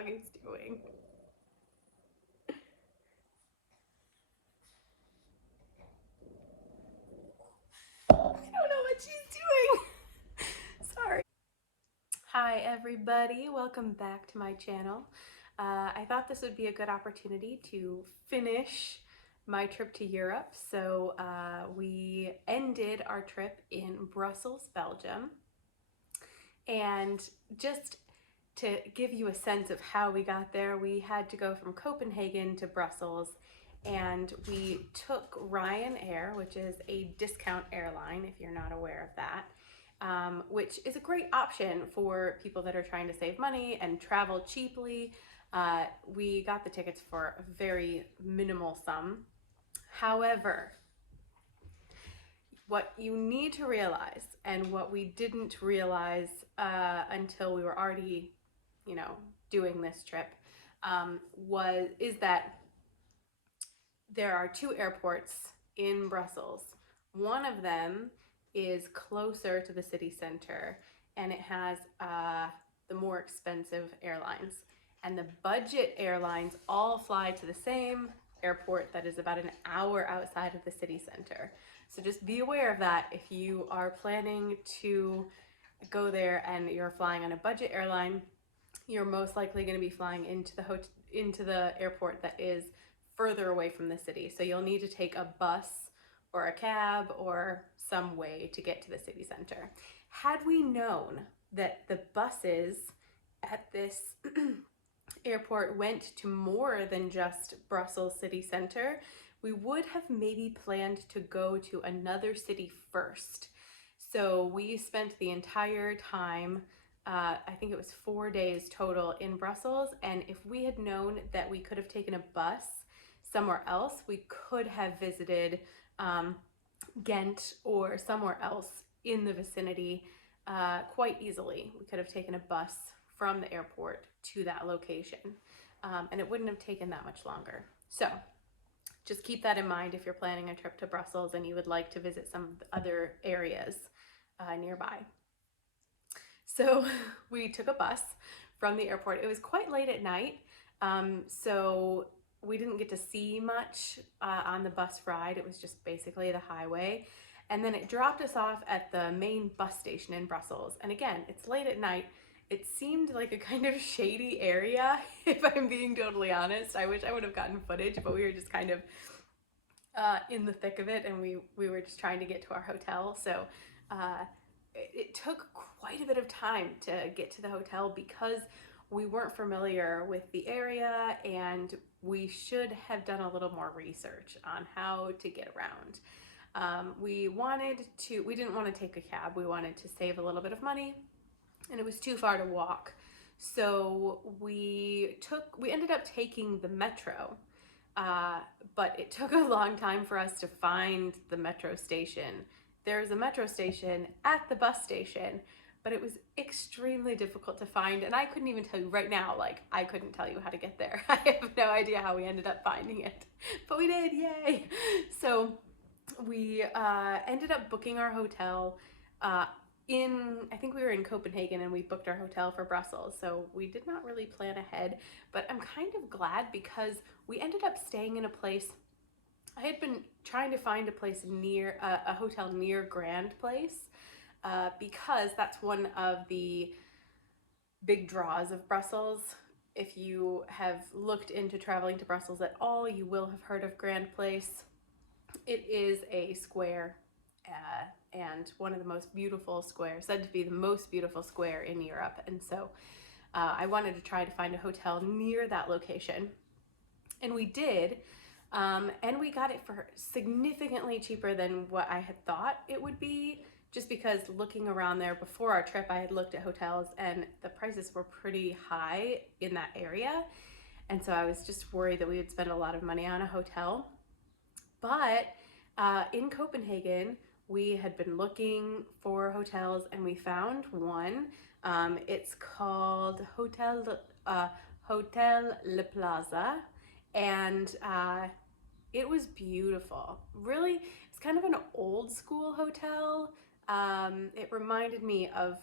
dog is doing. I don't know what she's doing. Sorry. Hi everybody, welcome back to my channel. I thought this would be a good opportunity to finish my trip to Europe. So we ended our trip in Brussels, Belgium. And just to give you a sense of how we got there, we had to go from Copenhagen to Brussels, and we took Ryanair, which is a discount airline if you're not aware of that, which is a great option for people that are trying to save money and travel cheaply. We got the tickets for a very minimal sum. However, what you need to realize, and what we didn't realize until we were already, doing this trip, is that there are two airports in Brussels. One of them is closer to the city center, and it has the more expensive airlines. And the budget airlines all fly to the same airport that is about an hour outside of the city center. So just be aware of that if you are planning to go there and you're flying on a budget airline. You're most likely going to be flying into the airport that is further away from the city. So you'll need to take a bus or a cab or some way to get to the city center. Had we known that the buses at this airport went to more than just Brussels city center, we would have maybe planned to go to another city first. So we spent the entire time, I think it was 4 days total in Brussels, and if we had known that we could have taken a bus somewhere else, we could have visited Ghent or somewhere else in the vicinity quite easily. We could have taken a bus from the airport to that location, and it wouldn't have taken that much longer. So just keep that in mind if you're planning a trip to Brussels and you would like to visit some other areas nearby. So we took a bus from the airport. It was quite late at night, so we didn't get to see much on the bus ride. It was just basically the highway. And then it dropped us off at the main bus station in Brussels. And again, it's late at night. It seemed like a kind of shady area, if I'm being totally honest. I wish I would have gotten footage, but we were just kind of in the thick of it, and we were just trying to get to our hotel. So it took quite a bit of time to get to the hotel because we weren't familiar with the area, and we should have done a little more research on how to get around. We didn't want to take a cab. We wanted to save a little bit of money, and it was too far to walk. So we ended up taking the metro, but it took a long time for us to find the metro station. There's a metro station at the bus station, but it was extremely difficult to find, and I couldn't even tell you right now, I couldn't tell you how to get there. I have no idea how we ended up finding it, but we did, yay! So we ended up booking our hotel I think we were in Copenhagen, and we booked our hotel for Brussels, so we did not really plan ahead, but I'm kind of glad because we ended up staying in a place. I had been trying to find a place near, a hotel near Grand Place, because that's one of the big draws of Brussels. If you have looked into traveling to Brussels at all, you will have heard of Grand Place. It is a square, and one of the most beautiful squares, said to be the most beautiful square in Europe. And so I wanted to try to find a hotel near that location, and we did. And we got it for significantly cheaper than what I had thought it would be, just because looking around there before our trip, I had looked at hotels and the prices were pretty high in that area. And so I was just worried that we would spend a lot of money on a hotel. But in Copenhagen, we had been looking for hotels, and we found one. It's called Hôtel Le Plaza, and it was beautiful. Really, it's kind of an old school hotel. It reminded me of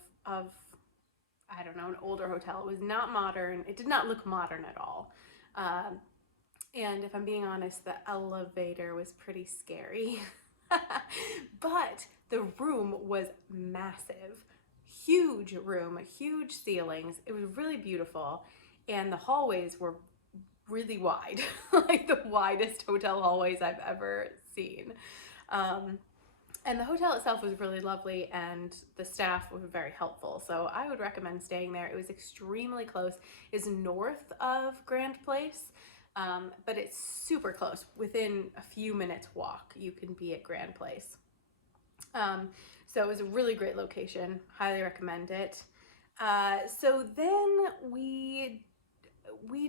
I don't know, an older hotel. It was not modern. It did not look modern at all. And if I'm being honest, the elevator was pretty scary. But the room was massive. Huge room, huge ceilings. It was really beautiful. And the hallways were really wide, like the widest hotel hallways I've ever seen. And the hotel itself was really lovely, and the staff was very helpful. So I would recommend staying there. It was extremely close. It's north of Grand Place, but it's super close. Within a few minutes walk, you can be at Grand Place. So it was a really great location. Highly recommend it. So then we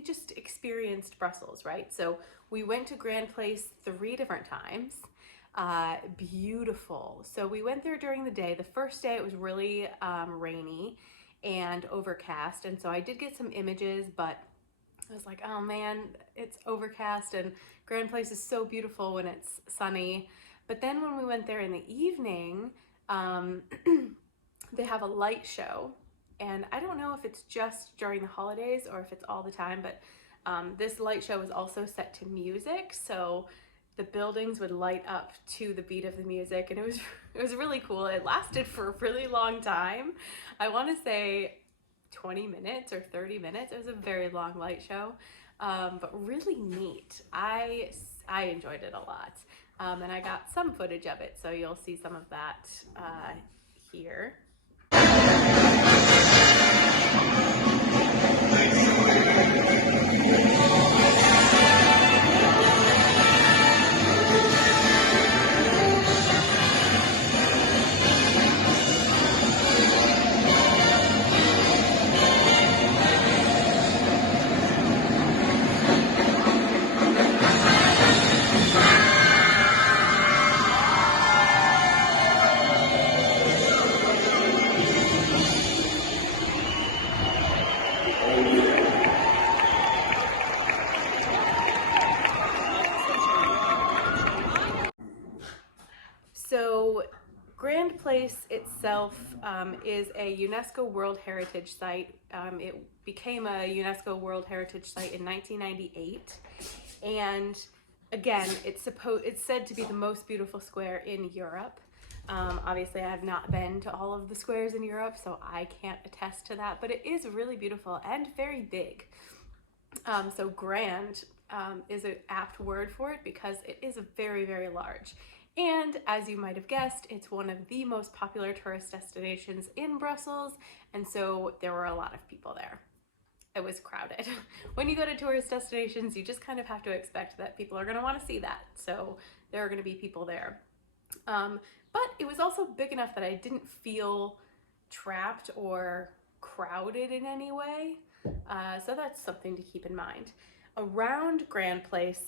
just experienced Brussels, right? So we went to Grand Place 3 different times. Beautiful. So we went there during the day. The first day it was really rainy and overcast, and so I did get some images, but I was like, oh man, it's overcast, and Grand Place is so beautiful when it's sunny. But then when we went there in the evening, they have a light show, and I don't know if it's just during the holidays or if it's all the time, but this light show was also set to music, so the buildings would light up to the beat of the music, and it was really cool. It lasted for a really long time. I want to say 20 minutes or 30 minutes. It was a very long light show, but really neat. I enjoyed it a lot, and I got some footage of it, so you'll see some of that here. So Grand Place itself is a UNESCO World Heritage Site. It became a UNESCO World Heritage Site in 1998, and again, it's said to be the most beautiful square in Europe. Obviously, I have not been to all of the squares in Europe, so I can't attest to that, but it is really beautiful and very big. So grand is an apt word for it because it is very, very large. And as you might have guessed, it's one of the most popular tourist destinations in Brussels, and so there were a lot of people there. It was crowded. When you go to tourist destinations, you just kind of have to expect that people are going to want to see that, so there are going to be people there. But it was also big enough that I didn't feel trapped or crowded in any way, so that's something to keep in mind. Around Grand Place,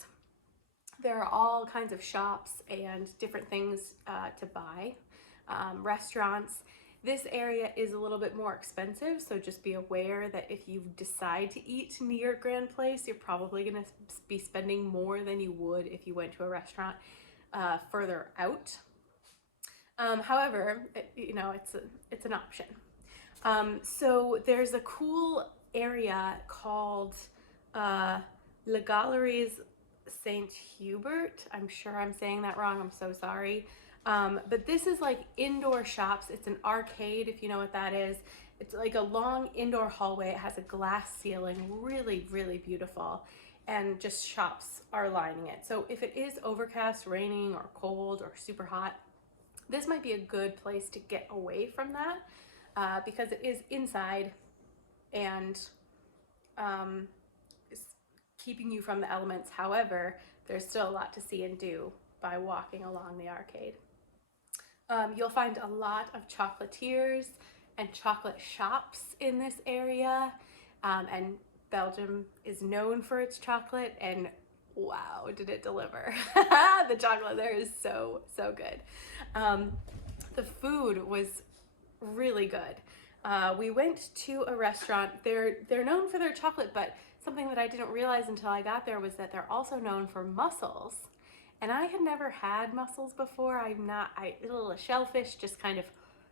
there are all kinds of shops and different things to buy, restaurants. This area is a little bit more expensive, so just be aware that if you decide to eat near Grand Place, you're probably going to be spending more than you would if you went to a restaurant further out. However, it's an option. So there's a cool area called Les Galeries Saint Hubert. I'm sure I'm saying that wrong. I'm so sorry. But this is like indoor shops. It's an arcade, if you know what that is. It's like a long indoor hallway. It has a glass ceiling, really, really beautiful. And just shops are lining it. So if it is overcast, raining, or cold, or super hot, this might be a good place to get away from that because it is inside and keeping you from the elements. However, there's still a lot to see and do by walking along the arcade. You'll find a lot of chocolatiers and chocolate shops in this area, and Belgium is known for its chocolate, and wow, did it deliver. The chocolate there is so, so good. The food was really good. We went to a restaurant. They're known for their chocolate, but something that I didn't realize until I got there was that they're also known for mussels. And I had never had mussels before. Shellfish just kind of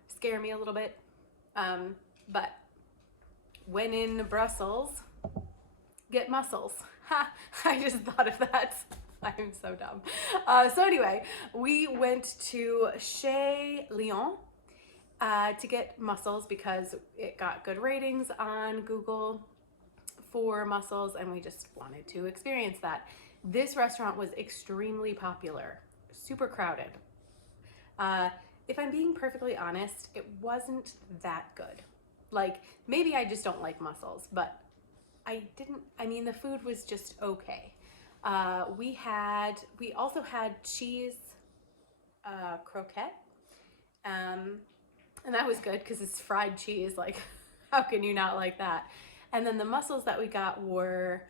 scare me a little bit. But when in Brussels, get mussels. Ha! I just thought of that. I'm so dumb. So anyway, we went to Chez Leon to get mussels because it got good ratings on Google for mussels, and we just wanted to experience that. This restaurant was extremely popular, super crowded. If I'm being perfectly honest, it wasn't that good. Like, maybe I just don't like mussels, but I mean, the food was just okay. We also had cheese croquette, and that was good because it's fried cheese. Like, how can you not like that? And then the mussels that we got were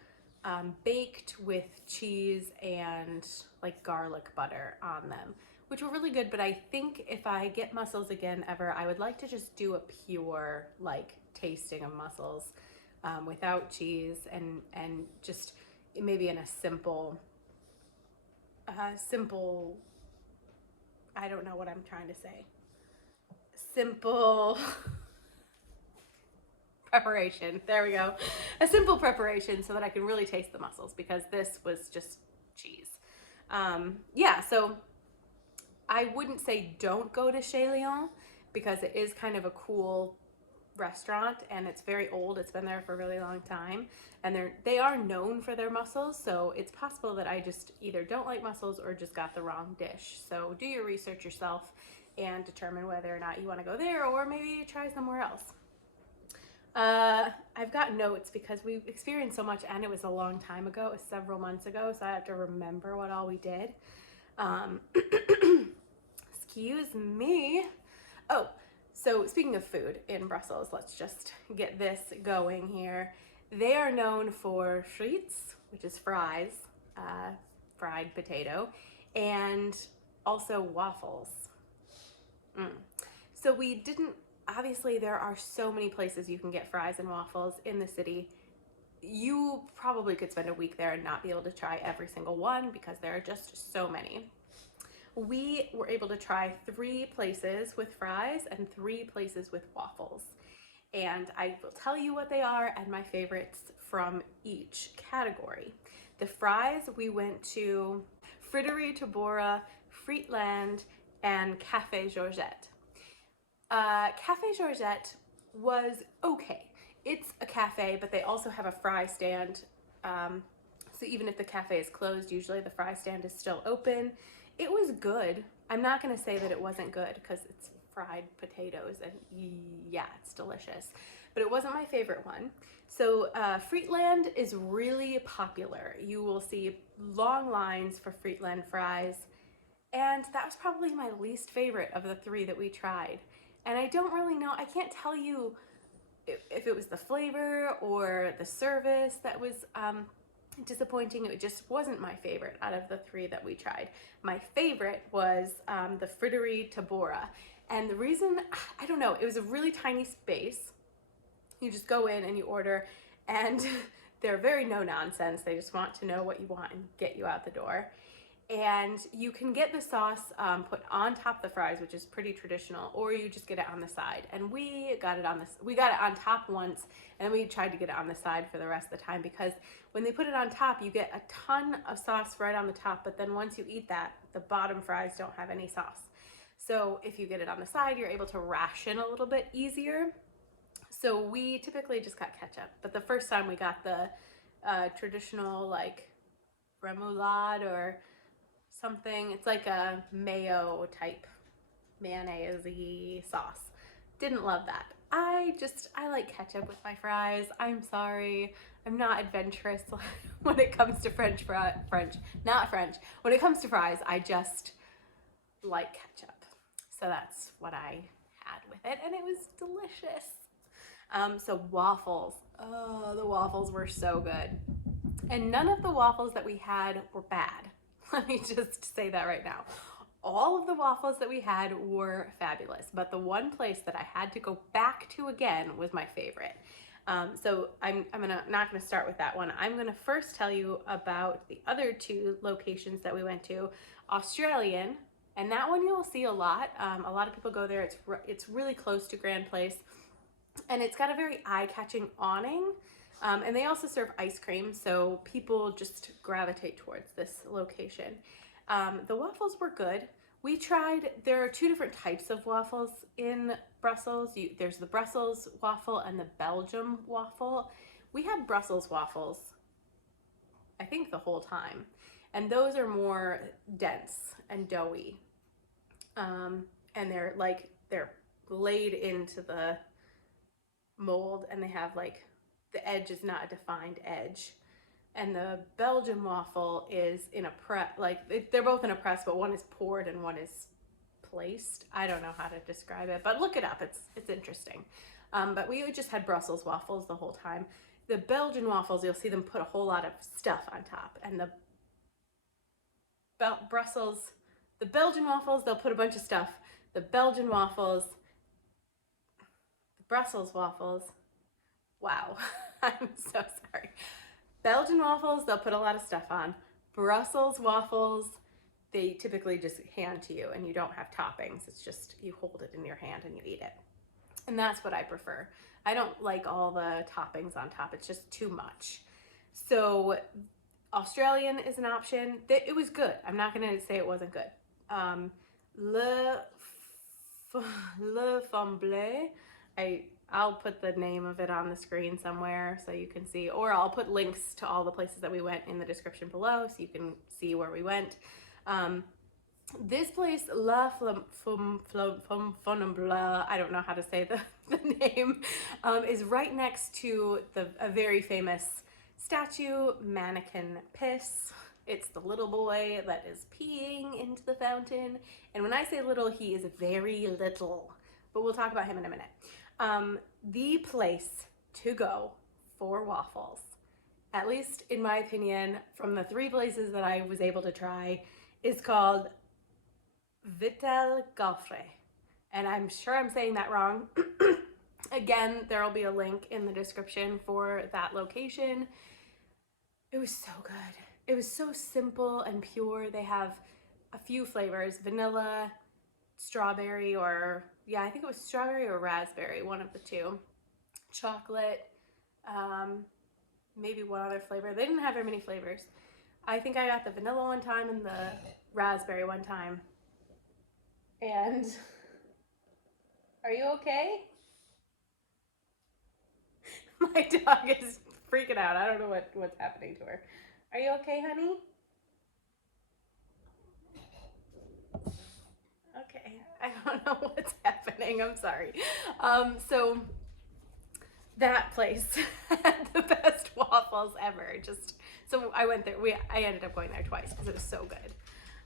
baked with cheese and like garlic butter on them, which were really good. But I think if I get mussels again ever, I would like to just do a pure like tasting of mussels without cheese and just maybe in a simple I don't know what I'm trying to say. Simple preparation. There we go. A simple preparation so that I can really taste the mussels, because this was just cheese. Yeah, so I wouldn't say don't go to Chez Leon because it is kind of a cool restaurant and it's very old. It's been there for a really long time, and they are known for their mussels, so it's possible that I just either don't like mussels or just got the wrong dish. So do your research yourself and determine whether or not you want to go there or maybe try somewhere else. I've got notes because we experienced so much and it was a long time ago. It was several months ago, so I have to remember what all we did. Excuse me. Oh, so speaking of food in Brussels, let's just get this going here. They are known for frites, which is fries, fried potato, and also waffles. So we didn't, obviously there are so many places you can get fries and waffles in the city. You probably could spend a week there and not be able to try every single one because there are just so many. We were able to try 3 places with fries and 3 places with waffles. And I will tell you what they are and my favorites from each category. The fries, we went to Friterie Tabora, Frietland, and Café Georgette. Café Georgette was okay. It's a cafe, but they also have a fry stand. So even if the cafe is closed, usually the fry stand is still open. It was good. I'm not going to say that it wasn't good because it's fried potatoes and yeah, it's delicious. But it wasn't my favorite one. So Frietland is really popular. You will see long lines for Frietland fries. And that was probably my least favorite of the 3 that we tried. And I don't really know, I can't tell you if it was the flavor or the service that was disappointing. It just wasn't my favorite out of the 3 that we tried. My favorite was the Friterie Tabora. And the reason, I don't know, it was a really tiny space. You just go in and you order, and they're very no nonsense. They just want to know what you want and get you out the door. And you can get the sauce put on top of the fries, which is pretty traditional, or you just get it on the side. And we got it on top once, and then we tried to get it on the side for the rest of the time, because when they put it on top, you get a ton of sauce right on the top, but then once you eat that, the bottom fries don't have any sauce. So if you get it on the side, you're able to ration a little bit easier. So we typically just got ketchup, but the first time we got the traditional like remoulade or something. It's like a mayo type mayonnaise-y sauce. Didn't love that. I like ketchup with my fries. I'm sorry. I'm not adventurous when it comes to When it comes to fries, I just like ketchup. So that's what I had with it, and it was delicious. So waffles. Oh, the waffles were so good. And none of the waffles that we had were bad. Let me just say that right now. All of the waffles that we had were fabulous, but the one place that I had to go back to again was my favorite. So I'm not gonna start with that one. I'm gonna first tell you about the other 2 locations that we went to. Australian, and that one you'll see a lot. A lot of people go there. It's really close to Grand Place. and it's got a very eye-catching awning. And they also serve ice cream, so people just gravitate towards this location. The waffles were good. We tried, there are two different types of waffles in Brussels. There's the Brussels waffle and the Belgium waffle. We had Brussels waffles, I think, the whole time. And those are more dense and doughy. And they're laid into the mold, and they have like, the edge is not a defined edge. And the Belgian waffle is in a press, like they're both in a press, but one is poured and one is placed. I don't know how to describe it, but look it up. It's interesting. But we just had Brussels waffles the whole time. The Belgian waffles, you'll see them put a whole lot of stuff on top, and the Belgian waffles, they'll put a bunch of stuff. The Belgian waffles, the Brussels waffles, wow, I'm so sorry. Belgian waffles, they'll put a lot of stuff on. Brussels waffles, they typically just hand to you and you don't have toppings. It's just, you hold it in your hand and you eat it. And that's what I prefer. I don't like all the toppings on top. It's just too much. So Australian is an option. It was good. I'm not going to say it wasn't good. Le Fomblé. I'll put the name of it on the screen somewhere so you can see, or I'll put links to all the places that we went in the description below so you can see where we went. This place, La Fonambla, I don't know how to say the name, is right next to a very famous statue, Manneken-Pis. It's the little boy that is peeing into the fountain. And when I say little, he is very little. But we'll talk about him in a minute. The place to go for waffles, at least in my opinion, from the 3 places that I was able to try, is called Vitel Gaufre. And I'm sure I'm saying that wrong. Again, there will be a link in the description for that location. It was so good. It was so simple and pure. They have a few flavors, vanilla, strawberry, or yeah, I think it was strawberry or raspberry, one of the two. Chocolate, maybe one other flavor. They didn't have very many flavors. I think I got the vanilla one time and the raspberry one time. And are you okay? My dog is freaking out. I don't know what's happening to her. Are you okay, honey? Okay, I don't know what's happening. I'm sorry. So that place had the best waffles ever. So I went there. I ended up going there twice because it was so good.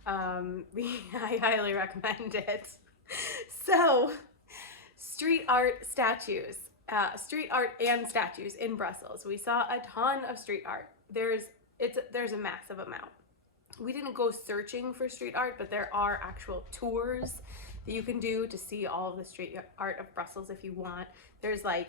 I highly recommend it. So, street art and statues in Brussels. We saw a ton of street art. There's a massive amount. We didn't go searching for street art, but there are actual tours that you can do to see all of the street art of Brussels if you want. There's like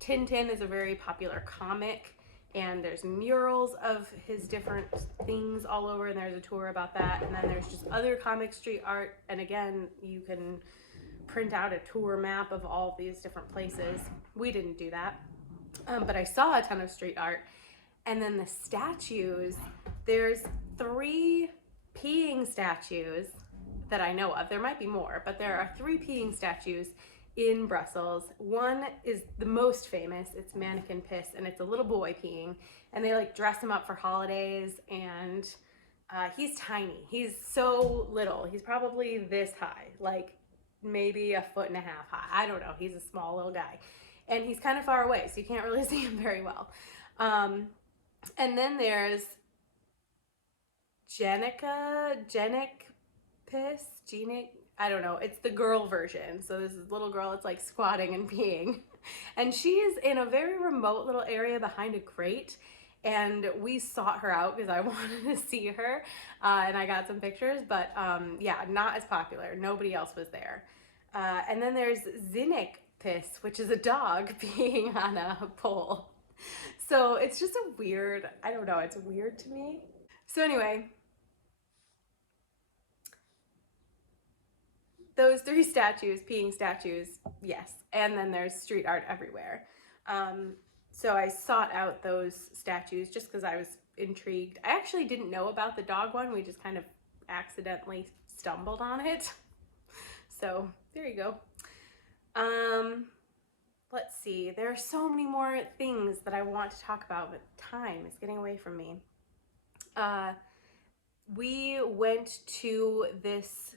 Tintin is a very popular comic, and there's murals of his different things all over, and there's a tour about that. And then there's just other comic street art, and again, you can print out a tour map of all of these different places. We didn't do that, but I saw a ton of street art. And then the statues, there's 3 peeing statues that I know of. There might be more, but there are 3 peeing statues in Brussels. One is the most famous. It's Manneken-Pis, and it's a little boy peeing, and they like dress him up for holidays, and he's tiny. He's so little. He's probably this high, like maybe 1.5 feet high. I don't know. He's a small little guy, and he's kind of far away, so you can't really see him very well. And then there's Jeanneke-Pis, I don't know. It's the girl version. So this is little girl. It's like squatting and peeing. And she is in a very remote little area behind a crate. And we sought her out because I wanted to see her. And I got some pictures. But yeah, not as popular. Nobody else was there. And then there's Jeanneke-Pis, which is a dog peeing on a pole. So it's just a weird, I don't know, it's weird to me. So anyway, those three statues, peeing statues, yes. And then there's street art everywhere. So I sought out those statues just because I was intrigued. I actually didn't know about the dog one. We just kind of accidentally stumbled on it. So there you go. Let's see. There are so many more things that I want to talk about, but time is getting away from me. We went to this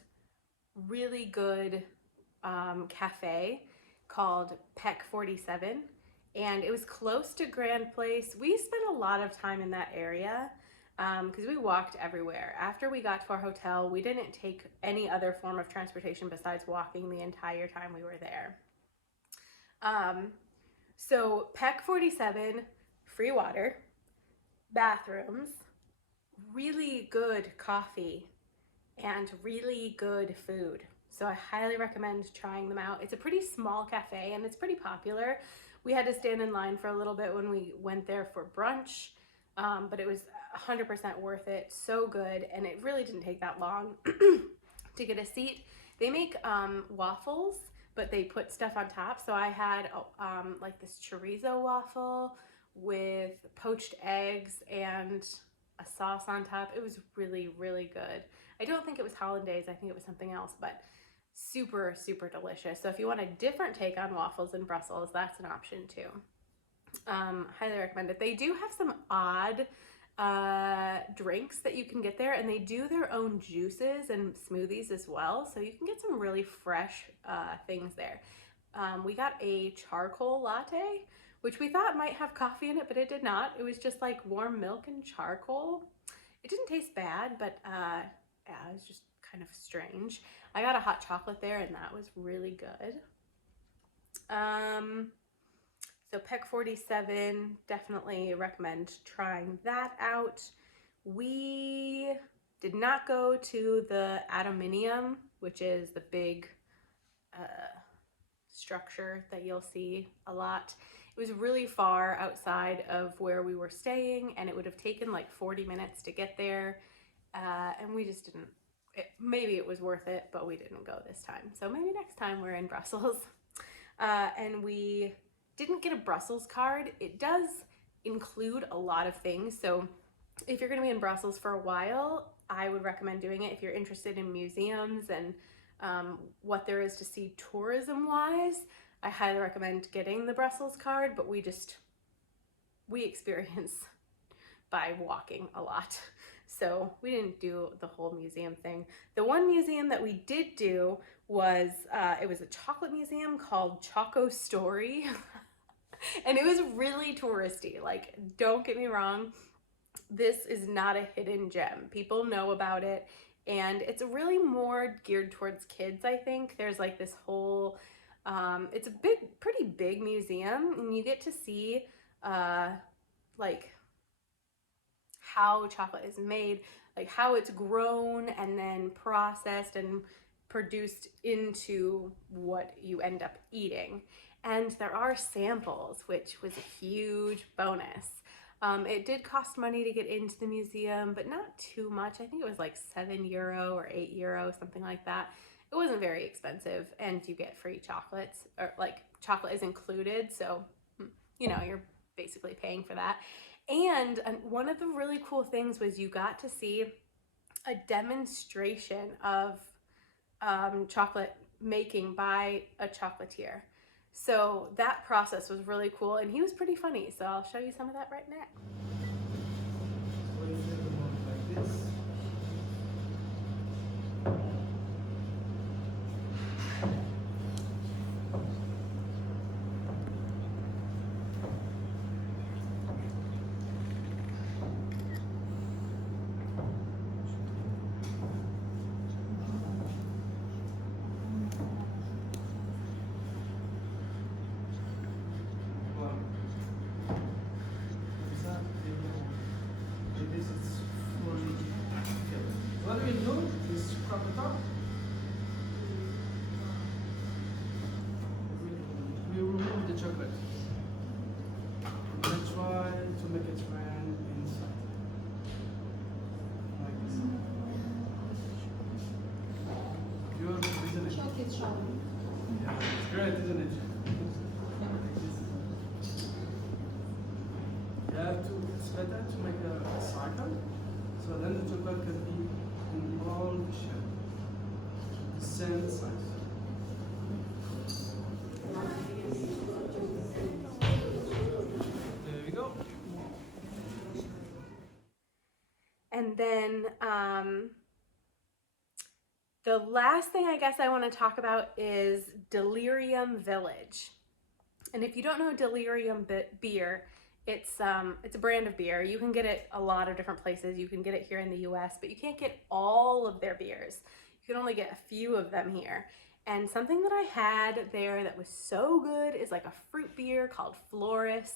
really good cafe called Peck 47, and it was close to Grand Place. We spent a lot of time in that area because we walked everywhere. After we got to our hotel, we didn't take any other form of transportation besides walking the entire time we were there. So Peck 47, free water, bathrooms, really good coffee, and really good food. So I highly recommend trying them out. It's a pretty small cafe and it's pretty popular. We had to stand in line for a little bit when we went there for brunch, but it was 100% worth it. So good, and it really didn't take that long to get a seat. They make waffles, but they put stuff on top. So I had like this chorizo waffle with poached eggs and a sauce on top. It was really, really good. I don't think it was hollandaise. I think it was something else, but super, super delicious. So if you want a different take on waffles in Brussels, that's an option too. Highly recommend it. They do have some odd drinks that you can get there, and they do their own juices and smoothies as well. So you can get some really fresh things there. We got a charcoal latte, which we thought might have coffee in it, but it did not. It was just like warm milk and charcoal. It didn't taste bad, but yeah, it was just kind of strange. I got a hot chocolate there, and that was really good. So Peck 47, definitely recommend trying that out. We did not go to the Atominium, which is the big structure that you'll see a lot. It was really far outside of where we were staying, and it would have taken like 40 minutes to get there, and we just didn't. Maybe it was worth it, but we didn't go this time. So maybe next time we're in Brussels. And we didn't get a Brussels card. It does include a lot of things. So if you're going to be in Brussels for a while, I would recommend doing it if you're interested in museums and what there is to see tourism-wise. I highly recommend getting the Brussels card, but we experience by walking a lot. So we didn't do the whole museum thing. The one museum that we did do was, it was a chocolate museum called Choco Story. And it was really touristy. Like, don't get me wrong, this is not a hidden gem. People know about it, and it's really more geared towards kids, I think. There's like this whole, it's a pretty big museum, and you get to see like how chocolate is made, like how it's grown and then processed and produced into what you end up eating. And there are samples, which was a huge bonus. It did cost money to get into the museum, but not too much. I think it was like €7 or €8, something like that. It wasn't very expensive, and you get free chocolates, or like chocolate is included, so you know, you're basically paying for that. And one of the really cool things was you got to see a demonstration of chocolate making by a chocolatier. So that process was really cool, and he was pretty funny, so I'll show you some of that right next. What we do is from the top, we remove the chocolate. And try to make it run inside. Like this. You're the Yeah, it's great, isn't it? You have to, it's better to make a cycle, so then the chocolate can be in all the shape, the same size. There we go. And then the last thing I guess I want to talk about is Delirium Village. And if you don't know Delirium beer, it's a brand of beer. You can get it a lot of different places. You can get it here in the US, but you can't get all of their beers. You can only get a few of them here. And something that I had there that was so good is like a fruit beer called Floris.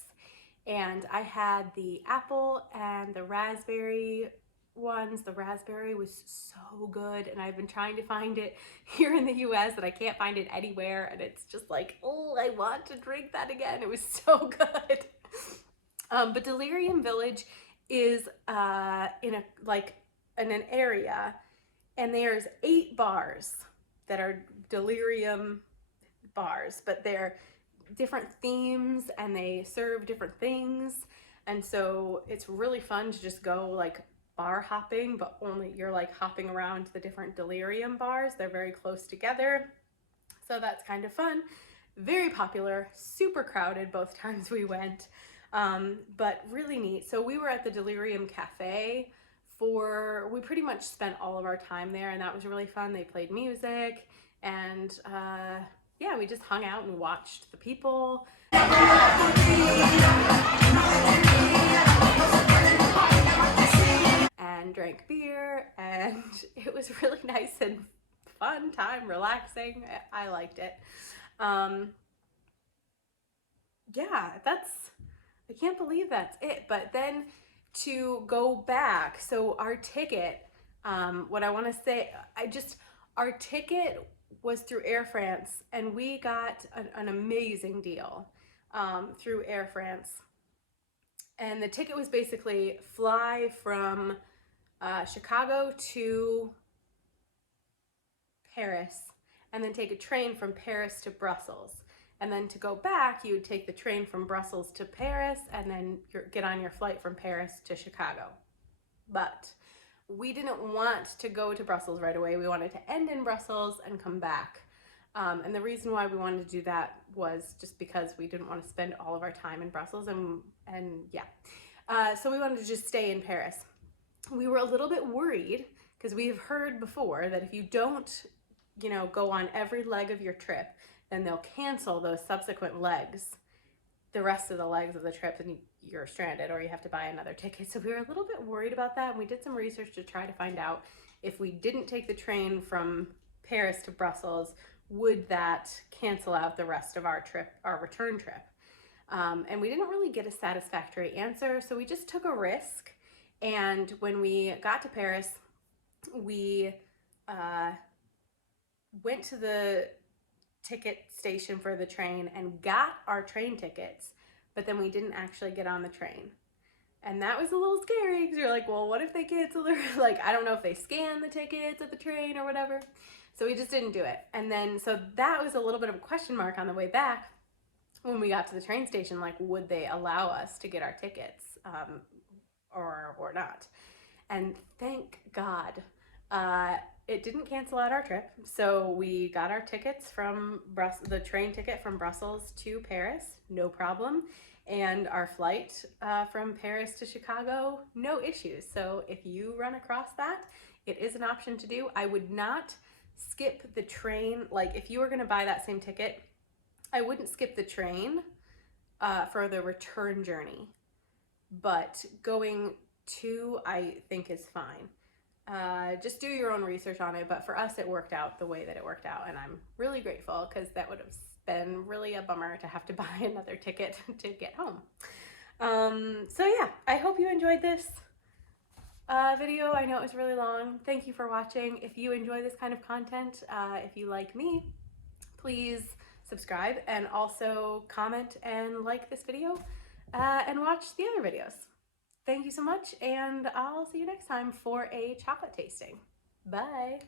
And I had the apple and the raspberry ones. The raspberry was so good, and I've been trying to find it here in the US and I can't find it anywhere, and it's just like, oh, I want to drink that again. It was so good. But Delirium Village is in an area, and there's 8 bars that are Delirium bars, but they're different themes and they serve different things, and so it's really fun to just go like bar hopping, but only you're like hopping around the different Delirium bars. They're very close together, so that's kind of fun. Very popular, super crowded both times we went, but really neat. So we were at the Delirium Cafe we pretty much spent all of our time there, and that was really fun. They played music, and yeah, we just hung out and watched the people. And drank beer, and it was really nice and fun time, relaxing. I liked it. Yeah, I can't believe that's it. But then to go back, so our ticket, what I want to say, our ticket was through Air France, and we got an amazing deal through Air France. And the ticket was basically fly from Chicago to Paris, and then take a train from Paris to Brussels. And then to go back, you would take the train from Brussels to Paris, and then get on your flight from Paris to Chicago. But we didn't want to go to Brussels right away. We wanted to end in Brussels and come back. And the reason why we wanted to do that was just because we didn't want to spend all of our time in Brussels, and yeah. So we wanted to just stay in Paris. We were a little bit worried because we have heard before that if you don't, go on every leg of your trip, then they'll cancel those subsequent legs, the rest of the legs of the trip, and you're stranded or you have to buy another ticket. So we were a little bit worried about that, and we did some research to try to find out if we didn't take the train from Paris to Brussels, would that cancel out the rest of our trip, our return trip? And we didn't really get a satisfactory answer, so we just took a risk. And when we got to Paris, we went to the ticket station for the train and got our train tickets, but then we didn't actually get on the train. And that was a little scary because you're like, well, what if they cancel their, like, I don't know if they scan the tickets at the train or whatever. So we just didn't do it. And then, so that was a little bit of a question mark on the way back when we got to the train station, like, would they allow us to get our tickets or not? And thank God, it didn't cancel out our trip. So we got our tickets from the train ticket from Brussels to Paris, no problem. And our flight from Paris to Chicago, no issues. So if you run across that, it is an option to do. I would not skip the train. Like, if you were gonna buy that same ticket, I wouldn't skip the train for the return journey. But going to, I think, is fine. Just do your own research on it, but for us it worked out the way that it worked out, and I'm really grateful because that would have been really a bummer to have to buy another ticket to get home. So yeah, I hope you enjoyed this video. I know it was really long. Thank you for watching. If you enjoy this kind of content, if you like me, please subscribe and also comment and like this video and watch the other videos. Thank you so much, and I'll see you next time for a chocolate tasting. Bye.